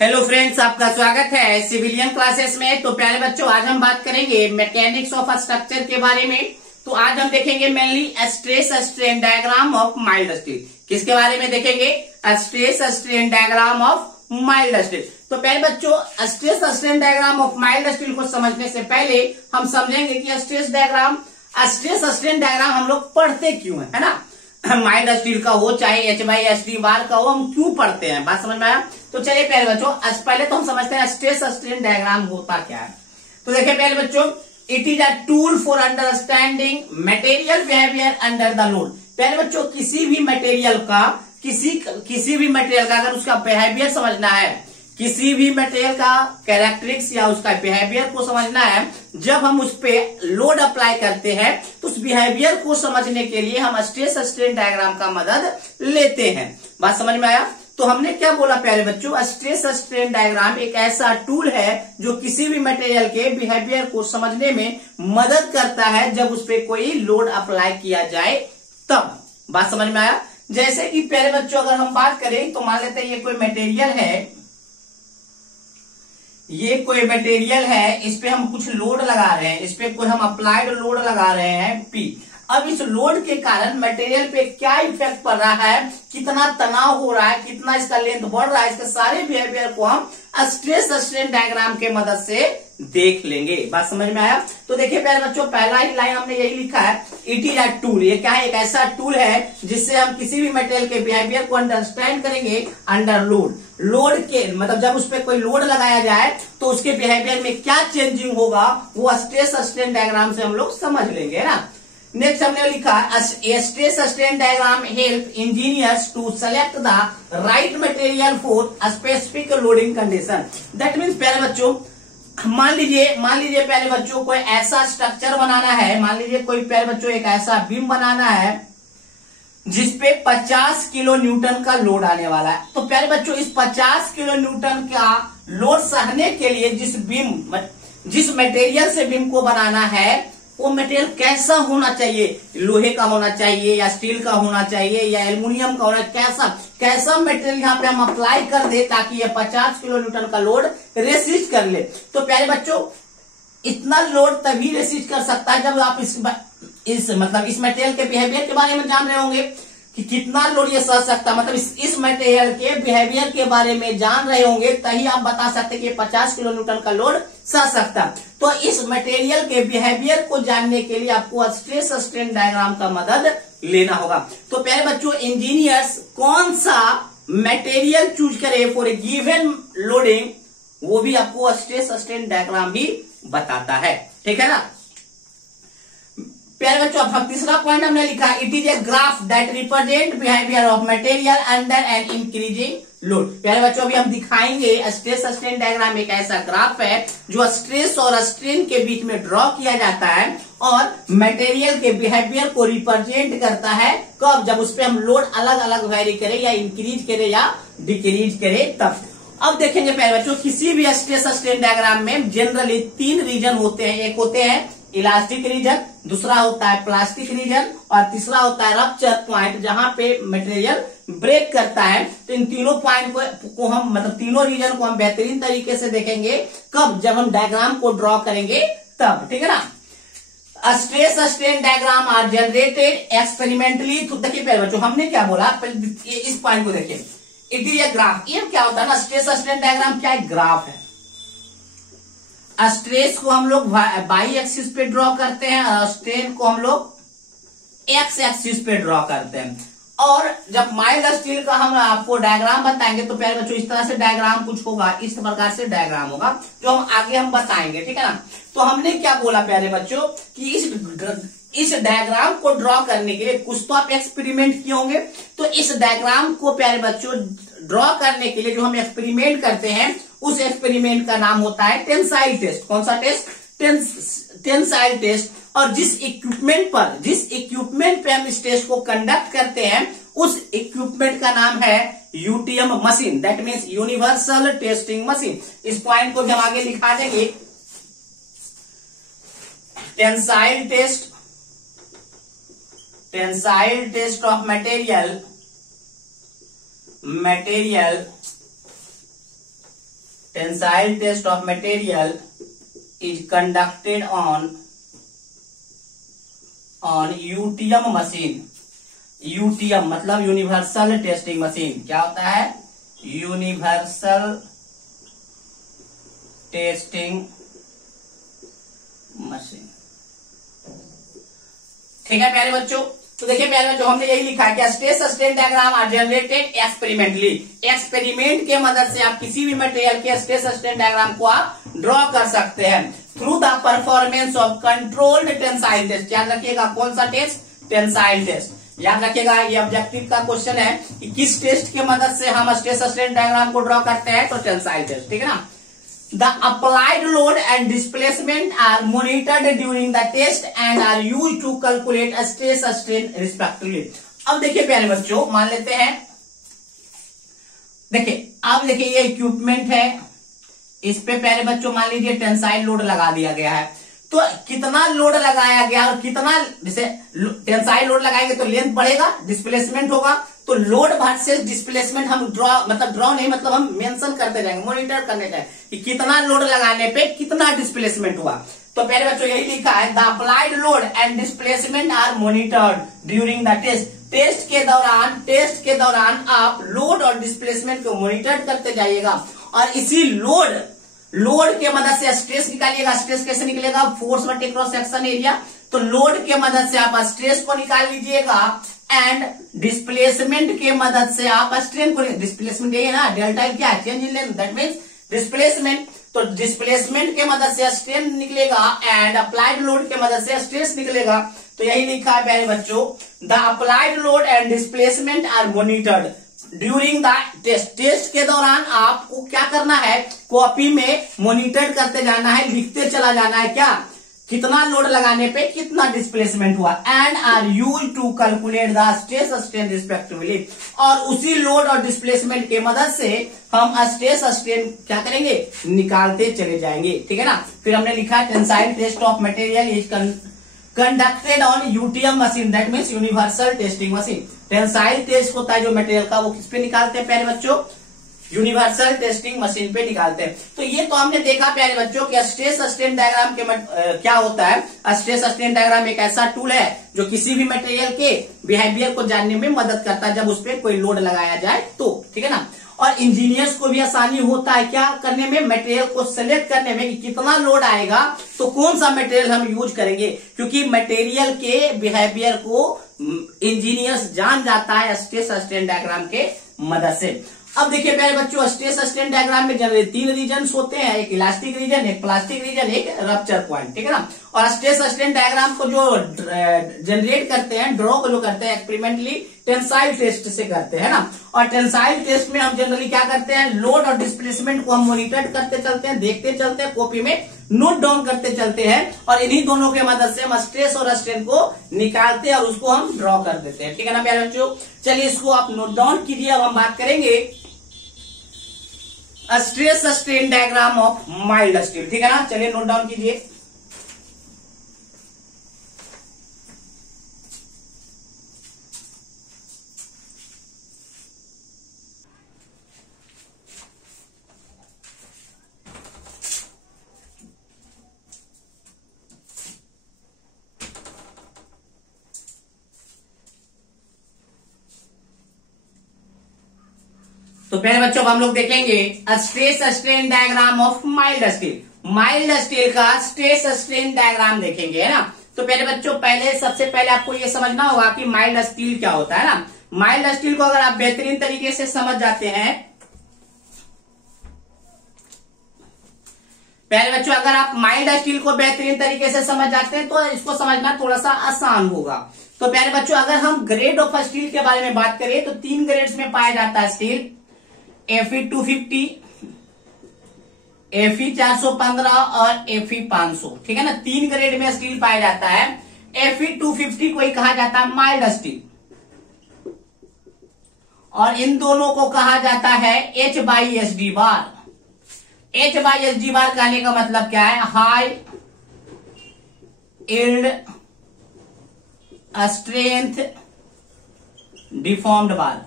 Hello friends, आपका स्वागत है सिविलियन क्लासेस में। तो प्यारे बच्चों, आज हम बात करेंगे मैकेनिक्स ऑफ स्ट्रक्चर के बारे में। तो आज हम देखेंगे mainly stress strain diagram of mild steel. किसके बारे में देखेंगे? Stress strain diagram of mild steel. तो प्यारे बच्चों, stress strain diagram of mild steel को समझने से पहले हम समझेंगे कि स्ट्रेस स्ट्रेन डायग्राम हम लोग पढ़ते क्यों है ना। माइल्ड स्टील का हो चाहे HSD बार का हो, हम क्यों पढ़ते हैं, बात समझ में आया? तो चलिए प्यारे बच्चों, पहले तो हम समझते हैं स्ट्रेस स्ट्रेन डायग्राम होता क्या है। तो देखिए प्यारे बच्चों, it is a tool for understanding material behaviour under the load. प्यारे बच्चों, किसी भी मटेरियल का अगर उसका बिहेवियर समझना है, किसी भी मटेरियल का कैरेक्टरिस्टिक्स या उसका बिहेवियर को समझना है, जब हम उस पे लोड अप्लाई करते हैं तो उस बिहेवियर को समझने के लिए हम स्ट्रेस स्ट्रेन डायग्राम का मदद लेते हैं। बात समझ में आया? तो हमने क्या बोला प्यारे बच्चों, स्ट्रेस स्ट्रेन डायग्राम एक ऐसा टूल है जो किसी भी मटेरियल के बिहेवियर को समझने में मदद करता है जब उस पे कोई लोड अप्लाई किया जाए तब। बात समझ में आया? जैसे कि प्यारे बच्चों, अगर हम बात करें तो मान लेते हैं ये कोई मटेरियल है, इस पे हम कुछ लोड लगा रहे हैं, इस पे कोई हम अप्लाइड लोड लगा रहे हैं P। अब इस लोड के कारण मटेरियल पे क्या इफेक्ट पड़ रहा है, कितना तनाव हो रहा है, कितना इसका लेंथ बढ़ रहा है, इसके सारे बिहेवियर को हम स्ट्रेस स्ट्रेन डायग्राम के मदद से देख लेंगे। बात समझ में आया? तो देखिए प्यारे बच्चों, पहला ही लाइन हमने यही लिखा है, इट इज अ टूल। ये क्या है? एक ऐसा टूल है जिससे हम किसी भी मटेरियल के बिहेवियर को अंडरस्टैंड करेंगे अंडर लोड के मतलब जब उस पर कोई लोड लगाया जाए तो उसके बिहेवियर में क्या चेंजिंग होगा वो स्ट्रेस स्ट्रेन डायग्राम से हम लोग समझ लेंगे ना। नेक्स्ट हमने लिखा stress strain diagram help engineers to select the right material for specific loading condition. That means प्यारे बच्चों, मान लीजिए प्यारे बच्चों, कोई ऐसा स्ट्रक्चर बनाना है, मान लीजिए कोई प्यारे बच्चों एक ऐसा बीम बनाना है जिसपे 50 किलो न्यूटन का लोड आने वाला है। तो प्यारे बच्चों, इस 50 किलो न्यूटन का लोड सहने के लिए जिस मटेरियल से बीम को बनाना है वो मटेरियल कैसा होना चाहिए? लोहे का होना चाहिए या स्टील का होना चाहिए या एल्युमिनियम का होना, कैसा मटेरियल यहाँ पे हम अप्लाई कर दे ताकि ये 50 किलो न्यूटन का लोड रेसिस्ट कर ले। तो प्यारे बच्चों, इतना लोड तभी रेसिस्ट कर सकता है जब आप इस मटेरियल के बिहेवियर के बारे में जान रहे होंगे कि कितना लोड ये सह सकता, मतलब इस मटेरियल के बिहेवियर के बारे में जान रहे होंगे, तभी आप बता सकते हैं कि 50 किलो न्यूटन का लोड सह सकता। तो इस मटेरियल के बिहेवियर को जानने के लिए आपको स्ट्रेस स्ट्रेन डायग्राम का मदद लेना होगा। तो प्यारे बच्चों, इंजीनियर्स कौन सा मटेरियल चूज करे फॉर ए गिवन लोडिंग, वो भी आपको स्ट्रेस स्ट्रेन डायग्राम ही बताता है। ठीक है ना प्यारे बच्चों? अब तीसरा पॉइंट हमने लिखा, it is a graph that represent behaviour of material under an increasing load. प्यारे बच्चों, अभी हम दिखाएंगे स्ट्रेस स्ट्रेन डायग्राम एक ऐसा ग्राफ है जो स्ट्रेस और स्ट्रेन के बीच में ड्रॉ किया जाता है और मटेरियल के बिहेवियर को रिप्रेजेंट करता है। कब? जब उस पर हम लोड अलग अलग वेरी करें या इंक्रीज करें या डिक्रीज करें तब। अब देखेंगे प्यारे बच्चों, किसी भी स्ट्रेस स्ट्रेन डायग्राम में जनरली 3 रीजन होते हैं। एक होते हैं इलास्टिक रीजन, दूसरा होता है प्लास्टिक रीजन और तीसरा होता है रप्चर पॉइंट, जहां पे मटेरियल ब्रेक करता है। तो इन तीनों पॉइंट को हम तीनों रीजन को हम बेहतरीन तरीके से देखेंगे कब? जब हम डायग्राम को ड्रॉ करेंगे तब। ठीक है ना। Stress strain diagram are generated experimentally. तो देखिए प्यारे बच्चों, हमने क्या बोला, इस पॉइंट को देखिए, इट इज ए ग्राफ। ये क्या होता है ना, स्ट्रेस स्ट्रेन डायग्राम क्या है? ग्राफ है। स्ट्रेस को हम लोग बाई एक्सिस पे ड्रॉ करते हैं और स्ट्रेन को हम लोग एक्स एक्सिस पे ड्रॉ करते हैं। और जब माइल्ड स्टील का हम आपको डायग्राम बताएंगे तो प्यारे बच्चों, इस तरह से डायग्राम कुछ होगा, इस प्रकार से डायग्राम होगा जो हम आगे बताएंगे। ठीक है ना। तो हमने क्या बोला प्यारे बच्चों कि इस डायग्राम को ड्रॉ करने के लिए कुछ तो आप एक्सपेरिमेंट किए होंगे। तो इस डायग्राम को प्यारे बच्चों ड्रॉ करने के लिए जो हम एक्सपेरिमेंट करते हैं, उस एक्सपेरिमेंट का नाम होता है टेंसाइल टेस्ट। कौन सा टेस्ट? Tensile test. और जिस इक्विपमेंट पे हम इस टेस्ट को कंडक्ट करते हैं, उस इक्विपमेंट का नाम है UTM machine, that means universal testing machine. इस पॉइंट को भी हम आगे लिखा देंगे। Tensile test of material tensile test of material is conducted on UTM machine. UTM मतलब यूनिवर्सल टेस्टिंग मशीन। क्या होता है? Universal testing machine. ठीक है प्यारे बच्चों, तो देखिए प्यारे बच्चों, हमने यही लिखा है कि stress strain diagram are generated experimentally. Experiment के मदद से आप किसी भी मटेरियल के स्ट्रेस स्ट्रेन डायग्राम को आप ड्रॉ कर सकते हैं through the performance of controlled tensile test. याद रखिएगा कौन सा टेस्ट? Tensile test. याद रखिएगा ये ऑब्जेक्टिव का क्वेश्चन है कि किस टेस्ट की मदद से हम स्ट्रेस स्ट्रेन डायग्राम को ड्रॉ करते हैं, तो टेंसाइल टेस्ट। ठीक है ना। The applied load and displacement are monitored during the test and are used to calculate a stress strain respectively। अब देखिए प्यारे बच्चों, मान लेते हैं, देखिए अब देखिए ये इक्विपमेंट है, इस पे प्यारे बच्चों मान लीजिए टेंसाइल लोड लगा दिया गया है। तो कितना लोड लगाया गया और कितना, जैसे टेंसाइल लोड लगाएंगे तो लेंथ बढ़ेगा, डिस्प्लेसमेंट होगा। तो लोड वर्सेस डिस्प्लेसमेंट हम ड्रॉ नहीं, मतलब हम मेंशन करते जाएंगे, मॉनिटर करने जाएंगे कि कितना लोड लगाने पे कितना डिस्प्लेसमेंट हुआ। तो पहले बच्चों यही लिखा है, the applied load and displacement are monitored during the test. Test के दौरान आप लोड और डिस्प्लेसमेंट को मॉनिटर करते जाइएगा और इसी लोड के मदद से स्ट्रेस निकालिएगा। स्ट्रेस कैसे निकलेगा? फोर्स बटे क्रॉस सेक्शन एरिया। तो लोड के मदद से आप स्ट्रेस को निकाल लीजिएगा एंड डिस्प्लेसमेंट के मदद से आप स्ट्रेन को, डिस्प्लेसमेंट यही है ना, डेल्टा क्या है? Change in length, that means displacement. तो डिस्प्लेसमेंट के मदद से स्ट्रेन निकलेगा एंड अप्लाइड लोड के मदद से स्ट्रेस निकलेगा। तो यही लिखा है प्यारे बच्चों, the applied load and displacement are monitored during the test. Test के दौरान आपको क्या करना है? कॉपी में मॉनिटर करते जाना है, लिखते चला जाना है क्या, कितना लोड लगाने पे कितना डिस्प्लेसमेंट हुआ। And are use to calculate the stress strain respectively. और उसी लोड और डिस्प्लेसमेंट के मदद से हम स्ट्रेस स्ट्रेन क्या करेंगे? निकालते चले जाएंगे। ठीक है ना। फिर हमने लिखा है tensile test of material is conducted on UTM machine, that means universal testing machine. Tensile test होता है जो मटेरियल का, वो किस पे निकालते हैं प्यारे बच्चों? यूनिवर्सल टेस्टिंग मशीन पे निकालते हैं। तो ये तो हमने देखा प्यारे बच्चों कि स्ट्रेस स्ट्रेन डायग्राम के क्या होता है। स्ट्रेस स्ट्रेन डायग्राम एक ऐसा टूल है जो किसी भी मटेरियल के बिहेवियर को जानने में मदद करता है जब उस पर कोई लोड लगाया जाए तो। ठीक है ना। और इंजीनियर्स को भी आसानी होता है क्या करने में? मटेरियल को सिलेक्ट करने में कि कितना लोड आएगा तो कौन सा मटेरियल हम यूज करेंगे, क्योंकि मटेरियल के बिहेवियर को इंजीनियर्स जान जाता है स्ट्रेस स्ट्रेन डायग्राम के मदद से। अब देखिए प्यारे बच्चों, स्ट्रेस स्ट्रेन डायग्राम में जनरली 3 रीजन होते हैं, एक इलास्टिक रीजन, एक प्लास्टिक रीजन, एक रप्चर पॉइंट। ठीक है ना। और स्ट्रेस स्ट्रेन डायग्राम को जो जनरेट करते हैं, ड्रॉ को जो करते हैं एक्सपेरिमेंटली टेंसाइल टेस्ट से करते हैं ना। और टेंसाइल टेस्ट में हम जनरली क्या करते हैं? लोड और डिस्प्लेसमेंट को हम मॉनिटर करते चलते हैं, देखते चलते हैं, कॉपी में नोट डाउन करते चलते हैं और इन्हीं दोनों के मदद से हम स्ट्रेस और स्ट्रेन को निकालते हैं और उसको हम ड्रॉ कर देते हैं। ठीक है ना प्यारे बच्चों। चलिए इसको आप नोट डाउन कीजिए। अब हम बात करेंगे stress strain diagram of mild steel. ठीक है ना। चलिए नोट डाउन कीजिए। तो पहले बच्चों हम लोग देखेंगे stress strain diagram of mild steel. Mild steel का स्ट्रेस स्ट्रेन डायग्राम देखेंगे, है ना। तो पहले बच्चों सबसे पहले आपको ये समझना होगा कि माइल्ड स्टील क्या होता है ना। माइल्ड स्टील को अगर आप बेहतरीन तरीके से समझ जाते हैं, पहले बच्चों अगर आप माइल्ड स्टील को बेहतरीन तरीके से समझ जाते हैं तो इसको समझना थोड़ा सा आसान होगा। तो प्यारे बच्चों अगर हम ग्रेड ऑफ स्टील के बारे में बात करें तो 3 ग्रेड्स में पाया जाता है स्टील, Fe250, Fe415 और Fe500। ठीक है ना। 3 ग्रेड में स्टील पाया जाता है। Fe250 को ही कहा जाता है माइल्ड स्टील और इन दोनों को कहा जाता है H/SD बार। H/SD बार कहने का मतलब क्या है? हाई यील्ड स्ट्रेंथ डिफॉर्म्ड बार।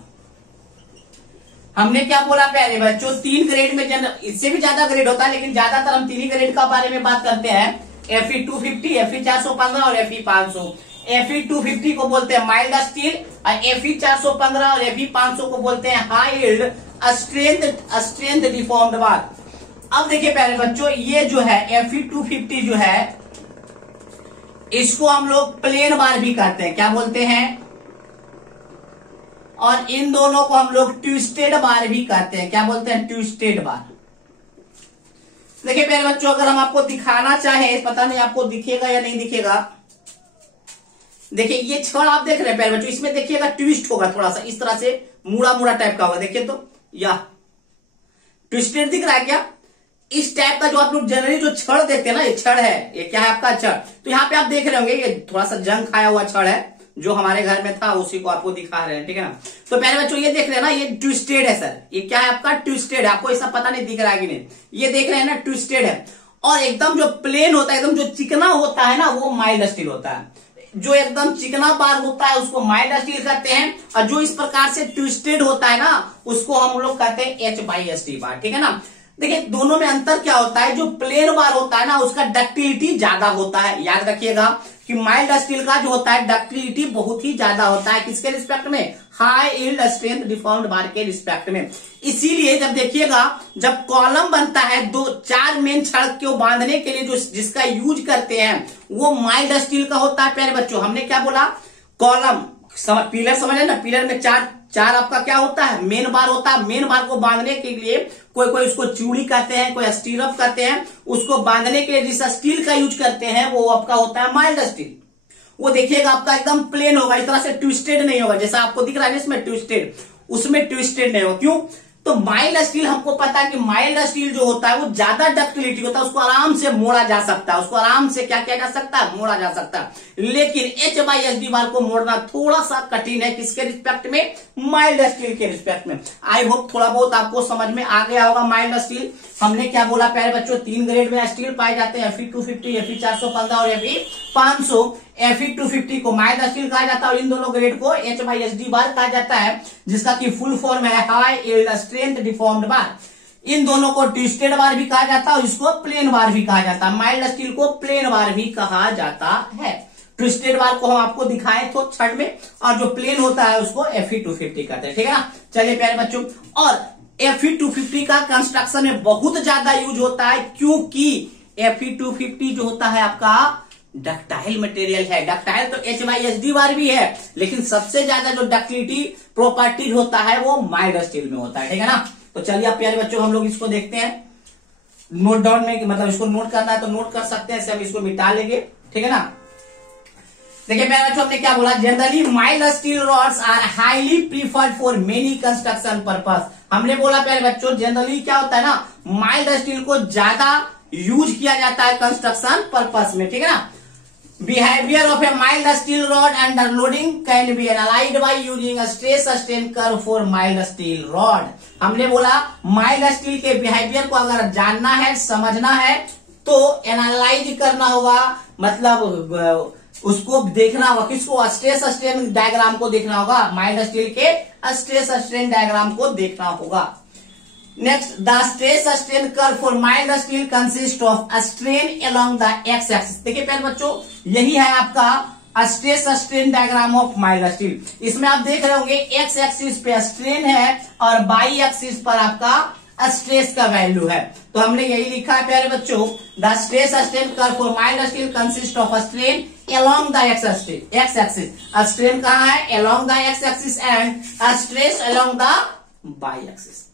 हमने क्या बोला प्यारे बच्चों, 3 ग्रेड में इससे भी ज्यादा ग्रेड होता है, लेकिन ज्यादातर हम 3 ही ग्रेड का बारे में बात करते हैं। Fe250, Fe415 और Fe500। Fe250 को बोलते हैं माइल्ड स्टील, और Fe415 और Fe500 को बोलते हैं हाई यील्ड स्ट्रेंथ डिफॉर्म्ड बार। अब देखिए प्यारे बच्चों, ये जो है Fe250 जो है, इसको हम लोग प्लेन बार भी कहते हैं। क्या बोलते हैं? और इन दोनों को हम लोग ट्विस्टेड बार भी कहते हैं। क्या बोलते हैं? ट्विस्टेड बार। देखिए प्यारे बच्चों, अगर हम आपको दिखाना चाहें, पता नहीं आपको दिखेगा या नहीं दिखेगा। देखिए ये छड़ आप देख रहे हैं प्यारे बच्चों, इसमें देखिएगा ट्विस्ट होगा, थोड़ा सा इस तरह से मुड़ा मुड़ा टाइप का होगा। देखिए तो या ट्विस्टेड दिख रहा है क्या? इस टाइप का जो आप लोग जनरली जो छड़ देखते हैं ना, ये छड़ है, ये क्या है आपका छड़। तो यहाँ पे आप देख रहे होंगे, ये थोड़ा सा जंग खाया हुआ छड़ है, जो हमारे घर में था, उसी को आपको दिखा रहे हैं, ठीक है ना। तो प्यारे बच्चों ये देख रहे हैं ना, ये ट्विस्टेड है सर। ये क्या है आपका? ट्विस्टेड है। आपको ऐसा पता नहीं दिख रहा है कि नहीं, ये देख रहे हैं ना, ट्विस्टेड है। और एकदम जो प्लेन होता है, एकदम जो चिकना होता है ना, वो माइल्ड स्टील होता है। जो एकदम चिकना बार होता है उसको माइल्ड स्टील कहते हैं, और जो इस प्रकार से ट्विस्टेड होता है ना, उसको हम लोग कहते हैं HSD बार, ठीक है ना। देखिए दोनों में अंतर क्या होता है, जो प्लेन बार होता है ना, उसका डक्टिलिटी ज्यादा होता है। याद रखिएगा कि माइल्ड स्टील का जो होता है डक्टिलिटी बहुत ही ज्यादा होता है। किसके रिस्पेक्ट में? हाई यील्ड स्ट्रेंथ डिफॉर्म्ड बार के रिस्पेक्ट में। इसीलिए जब देखिएगा, जब कॉलम बनता है, 4 मेन छड़ को बांधने के लिए जो जिसका यूज करते हैं, वो माइल्ड स्टील का होता है। प्यारे बच्चों हमने क्या बोला? कॉलम पिलर समझ रहे ना, पिलर में चार आपका क्या होता है? मेन बार होता है। मेन बार को बांधने के लिए कोई उसको चूड़ी कहते हैं, कोई स्टीरअप कहते हैं। उसको बांधने के लिए जिस स्टील का यूज करते हैं, वो आपका होता है माइल्ड स्टील। वो देखिएगा आपका एकदम प्लेन होगा, इस तरह से ट्विस्टेड नहीं होगा। जैसा आपको दिख रहा है इसमें ट्विस्टेड, उसमें ट्विस्टेड नहीं होगा। क्यों? तो माइल्ड स्टील, हमको पता है कि माइल्ड स्टील जो होता है वो ज्यादा डक्टिलिटी होता है, उसको आराम से मोड़ा जा सकता है, उसको आराम से क्या किया जा सकता है? मोड़ा जा सकता है। लेकिन HSD बार को मोड़ना थोड़ा सा कठिन है। किसके रिस्पेक्ट में? माइल्ड स्टील के रिस्पेक्ट में। आई होप थोड़ा बहुत आपको समझ में आ गया होगा। माइल्ड स्टील हमने क्या बोला प्यारे बच्चों? 3 ग्रेड में स्टील पाए जाते हैं, Fe250, Fe415 और Fe500। Fe250 को माइल्ड स्टील कहा जाता है, और इन दोनों ग्रेड को HSD बार कहा जाता है, जिसका की फुल फॉर्म है high yield strength deformed bar. इन दोनों को ट्विस्टेड बार भी कहा जाता है, और इसको प्लेन बार भी कहा जाता है। माइल्ड स्टील को प्लेन बार भी कहा जाता है। ट्विस्टेड बार को हम आपको दिखाए तो छड़ में, और जो प्लेन होता है उसको Fe250 कहते हैं, ठीक है ना। चलिए प्यारे बच्चों, और Fe250 का कंस्ट्रक्शन में बहुत ज्यादा यूज होता है, क्योंकि Fe250 जो होता है आपका डक्टाइल मटेरियल है। डक्टाइल तो HSD बार भी है, लेकिन सबसे ज्यादा जो डक्टिलिटी प्रॉपर्टीज होता है वो माइल्ड स्टील में होता है, ठीक है ना। तो चलिए आप प्यारे बच्चों हम लोग इसको देखते हैं। नोट डाउन में, मतलब इसको नोट करना है तो नोट कर सकते हैं, ऐसे हम इसको मिटा लेंगे, ठीक है ना। देखिए प्यारे बच्चों हमने क्या बोला? Generally mild steel rods are highly preferred for many construction purpose. हमने बोला प्यारे बच्चों, जनरली क्या होता है ना, माइल्ड स्टील को ज्यादा यूज किया जाता है कंस्ट्रक्शन पर्पस में, ठीक है ना। Behavior of a mild steel rod under loading can be analyzed by using a stress strain curve for mild steel rod। हमने बोला माइल्ड स्टील के बिहेवियर को अगर जानना है, समझना है, तो एनालाइज करना होगा, मतलब उसको देखना होगा। किसको? स्ट्रेस स्ट्रेन डायग्राम को देखना होगा। माइल्ड स्टील के स्ट्रेस स्ट्रेन डायग्राम को देखना होगा। Next, the stress strain curve for mild steel consists of a strain along the x-axis। देखिए प्यारे बच्चों, यही है आपका stress strain diagram of mild steel. इसमें आप देख रहे होंगे एक्स एक्सिस पे स्ट्रेन है, और बाई एक्सिस पर आपका स्ट्रेस का वैल्यू है। तो हमने यही लिखा है प्यारे बच्चों, the stress strain curve for mild steel consist of strain along the x axis। Strain कहाँ है? along the x axis and stress along the y axis।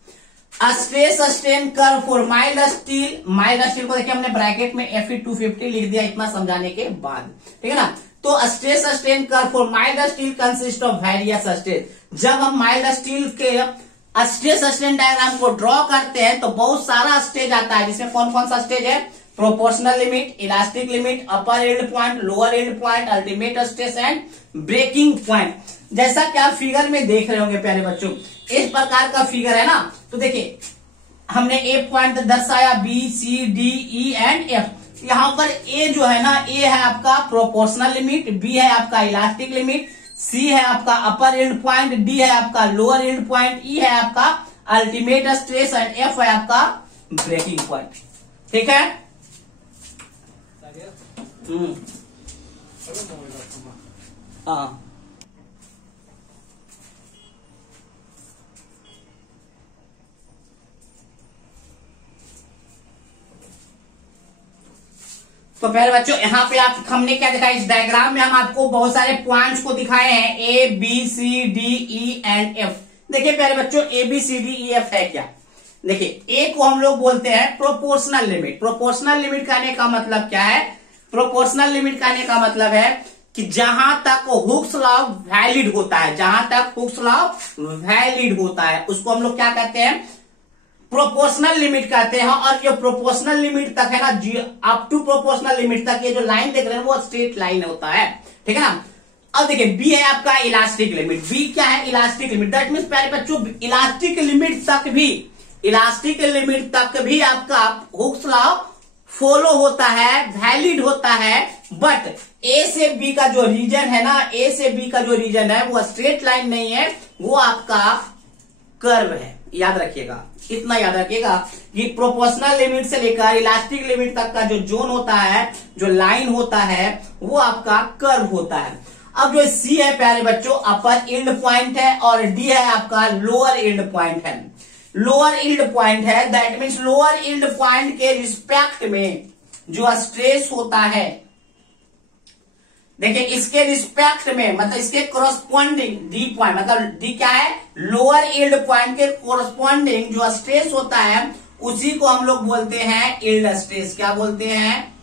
Stress strain curve for mild steel, mild steel को देखिए हमने bracket में Fe250 लिख दिया इतना समझाने के बाद, ठीक है ना। तो stress strain curve for mild steel consist of various stage. जब हम माइल्ड स्टील के स्ट्रेस स्ट्रेन डायग्राम को ड्रॉ करते हैं तो बहुत सारा स्टेज आता है, जिसमें कौन कौन सा स्टेज है? Proportional limit, elastic limit, upper yield point, lower yield point, ultimate stress and breaking point. जैसा कि आप फिगर में देख रहे होंगे प्यारे बच्चों, इस प्रकार का फिगर है ना। तो देखिए हमने ए पॉइंट दर्शाया, B C D E and F. यहाँ पर ए जो है ना, ए है आपका प्रोपोर्शनल लिमिट, बी है आपका इलास्टिक लिमिट, सी है आपका अपर यील्ड पॉइंट, डी है आपका लोअर यील्ड पॉइंट, ई है आपका अल्टीमेट स्ट्रेस एंड एफ है आपका ब्रेकिंग पॉइंट। ठीक है। हाँ, तो पहले बच्चों यहाँ पे आप हमने क्या दिखाया, इस डायग्राम में हम आपको बहुत सारे पॉइंट्स को दिखाए हैं, A B C D E and F. देखिए पहले बच्चों A B C D E F है क्या। देखिए ए को हम लोग बोलते हैं प्रोपोर्शनल लिमिट। प्रोपोर्शनल लिमिट कहने का मतलब क्या है, प्रोपोर्शनल लिमिट कहने का मतलब है कि जहां तक हुक्स लॉ वैलिड होता है, जहां तक हुक्स लॉ वैलिड होता है उसको हम लोग क्या कहते हैं, प्रोपोर्शनल लिमिट कहते हैं। और जो प्रोपोर्शनल लिमिट तक है ना, अप टू प्रोपोर्शनल लिमिट तक ये जो लाइन देख रहे हैं वो स्ट्रेट लाइन होता है। ठीक है ना। अब देखिए बी है आपका इलास्टिक लिमिट। बी क्या है, इलास्टिक लिमिट। दैट मीन्स प्यारे बच्चों इलास्टिक लिमिट तक भी, इलास्टिक लिमिट तक भी आपका हुक्स लॉ फॉलो होता है, वैलिड होता है। बट ए से बी का जो रीजन है ना, ए से बी का जो रीजन है वो स्ट्रेट लाइन नहीं है, वो आपका कर्व है। याद रखिएगा, इतना याद रखिएगा कि प्रोपोर्शनल लिमिट से लेकर इलास्टिक लिमिट तक का जो जोन होता है, जो लाइन होता है, वो आपका कर्व होता है। अब जो सी है प्यारे बच्चों अपर यील्ड पॉइंट है और डी है आपका लोअर यील्ड पॉइंट है। लोअर यील्ड पॉइंट है, that means lower yield point के रिस्पेक्ट में जो स्ट्रेस होता है, देखिए इसके रिस्पेक्ट में मतलब इसके कोरस्पॉन्डिंग डी पॉइंट, मतलब डी क्या है, लोअर यील्ड पॉइंट के कोरस्पॉन्डिंग जो स्ट्रेस होता है उसी को हम लोग बोलते हैं यील्ड स्ट्रेस। क्या बोलते हैं,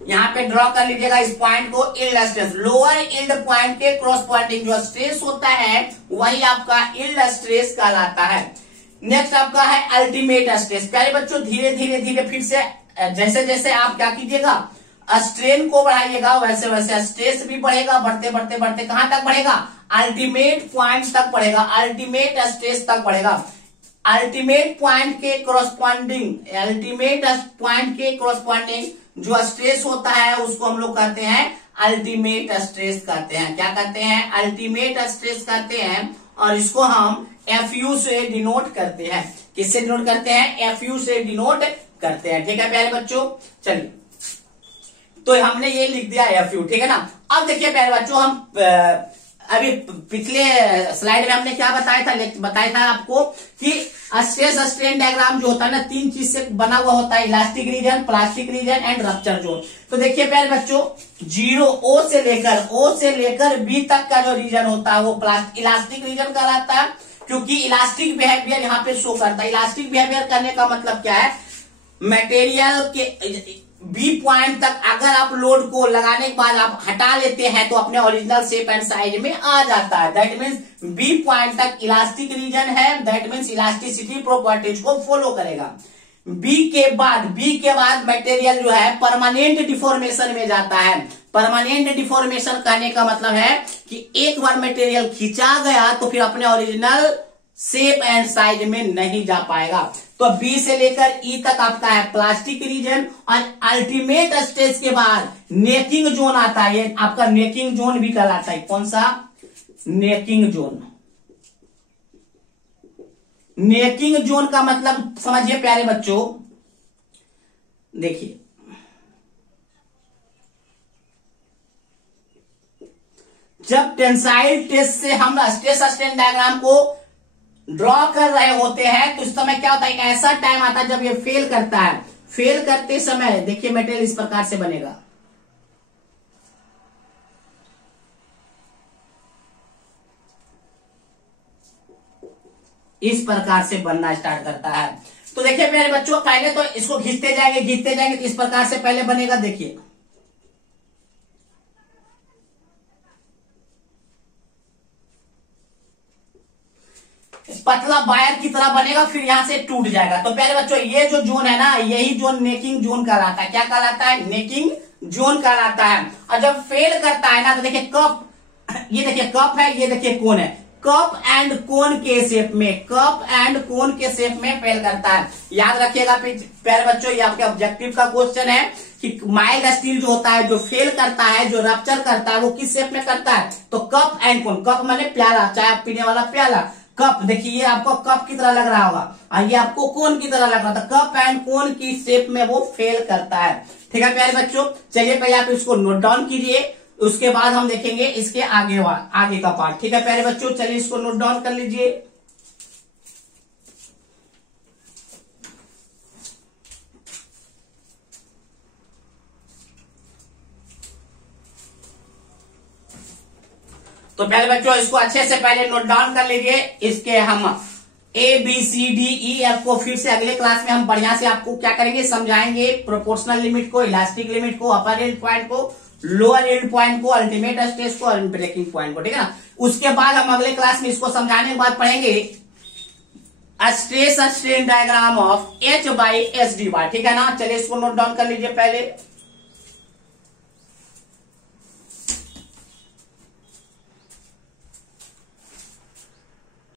यहां पे ड्रॉ कर लीजिएगा इस पॉइंट को, yield stress. Lower yield point के कोरस्पॉन्डिंग जो स्ट्रेस होता है वही आपका यील्ड स्ट्रेस कहलाता है। नेक्स्ट आपका है अल्टीमेट स्ट्रेस। प्यारे बच्चों धीरे धीरे धीरे फिर से जैसे जैसे आप क्या कीजिएगा, स्ट्रेन को बढ़ाइएगा वैसे वैसे स्ट्रेस भी बढ़ेगा। बढ़ते बढ़ते बढ़ते कहां तक बढ़ेगा, अल्टीमेट पॉइंट तक बढ़ेगा, अल्टीमेट स्ट्रेस तक बढ़ेगा। अल्टीमेट पॉइंट के कोरस्पॉन्डिंग, अल्टीमेट पॉइंट के कोरस्पॉन्डिंग जो स्ट्रेस होता है उसको हम लोग कहते हैं अल्टीमेट स्ट्रेस कहते हैं। क्या कहते हैं, अल्टीमेट स्ट्रेस कहते हैं। और इसको हम FU से डिनोट करते हैं। किससे डिनोट करते हैं, FU से डिनोट करते हैं। ठीक है प्यारे बच्चों, चलिए तो हमने ये लिख दिया FU। ठीक है ना। अब देखिए प्यारे बच्चों हम अभी पिछले स्लाइड में हमने क्या बताया था आपको कि स्ट्रेस स्ट्रेन डायग्राम जो होता है ना, तीन चीज से बना हुआ होता है, elastic region, plastic region and rupture zone. तो देखिए प्यारे बच्चों 0 O से लेकर B तक का जो रीजन होता है वो इलास्टिक रीजन कहलाता है, क्योंकि इलास्टिक बिहेवियर यहाँ पे शो करता है। इलास्टिक बिहेवियर करने का मतलब क्या है, मटेरियल के बी पॉइंट तक अगर आप लोड को लगाने के बाद आप हटा लेते हैं तो अपने ओरिजिनल शेप एंड साइज में आ जाता है। दैट मीन्स बी पॉइंट तक इलास्टिक रीजन है, दैट मीन्स इलास्टिसिटी प्रॉपर्टीज को फॉलो करेगा। बी के बाद मटेरियल जो है परमानेंट डिफॉर्मेशन में जाता है। परमानेंट डिफॉर्मेशन कहने का मतलब है कि एक बार मटेरियल खींचा गया तो फिर अपने ओरिजिनल शेप एंड साइज में नहीं जा पाएगा। तो बी से लेकर ई तक आपका है प्लास्टिक रीजन, और अल्टीमेट स्टेज के बाद नेकिंग जोन आता है। ये आपका नेकिंग जोन भी कहलाता है। कौन सा, नेकिंग जोन। नेकिंग जोन का मतलब समझिए प्यारे बच्चों, देखिए जब टेंसाइल टेस्ट से हम स्ट्रेस स्ट्रेन डायग्राम को ड्रॉ कर रहे होते हैं तो इस समय क्या होता है, एक ऐसा टाइम आता है जब ये फेल करता है। फेल करते समय देखिए मटेरियल इस प्रकार से बनेगा। इस प्रकार से बनना स्टार्ट करता है। तो देखिए मेरे बच्चों पहले तो इसको घिसते जाएंगे तो इस प्रकार से पहले बनेगा। देखिए पतला वायर की तरह बनेगा, फिर यहां से टूट जाएगा। तो प्यारे बच्चों ये जो जोन है ना, यही जोन नेकिंग जोन कहलाता है। क्या कहलाता है, नेकिंग जोन कहलाता है। और जब फेल करता है ना तो देखिए कप, ये देखिए कप है, ये देखिए कोन है। कप एंड कोन के शेप में, कप एंड कोन के शेप में फेल करता है। याद रखिएगा प्यारे बच्चों, ये आपके ऑब्जेक्टिव का क्वेश्चन है कि माइल्ड स्टील जो होता है, जो फेल करता है, जो रप्चर करता है, वो किस शेप में करता है, तो कप एंड कोन। कप माने प्याला, चाय पीने वाला प्याला। कप देखिए ये आपको कप की तरह लग रहा होगा और ये आपको कोन की तरह लग रहा था। कप एंड कोन की शेप में वो फेल करता है। ठीक है प्यारे बच्चों, चलिए पहले आप इसको नोट डाउन कीजिए, उसके बाद हम देखेंगे इसके आगे का पार्ट। ठीक है प्यारे बच्चों, चलिए इसको नोट डाउन कर लीजिए। तो पहले बच्चों इसको अच्छे से पहले नोट डाउन कर लीजिए। इसके हम ABCDEF को फिर से अगले क्लास में हम बढ़िया से आपको क्या करेंगे, समझाएंगे। प्रोपोर्शनल लिमिट को, इलास्टिक लिमिट को, अपर एंड पॉइंट को, लोअर एंड पॉइंट को, अल्टीमेट स्ट्रेस को और ब्रेकिंग पॉइंट को। ठीक है ना। उसके बाद हम अगले क्लास में इसको समझाने के बाद पढ़ेंगे stress strain diagram of H/S dy। ठीक है ना। चलिए इसको नोट डाउन कर लीजिए पहले।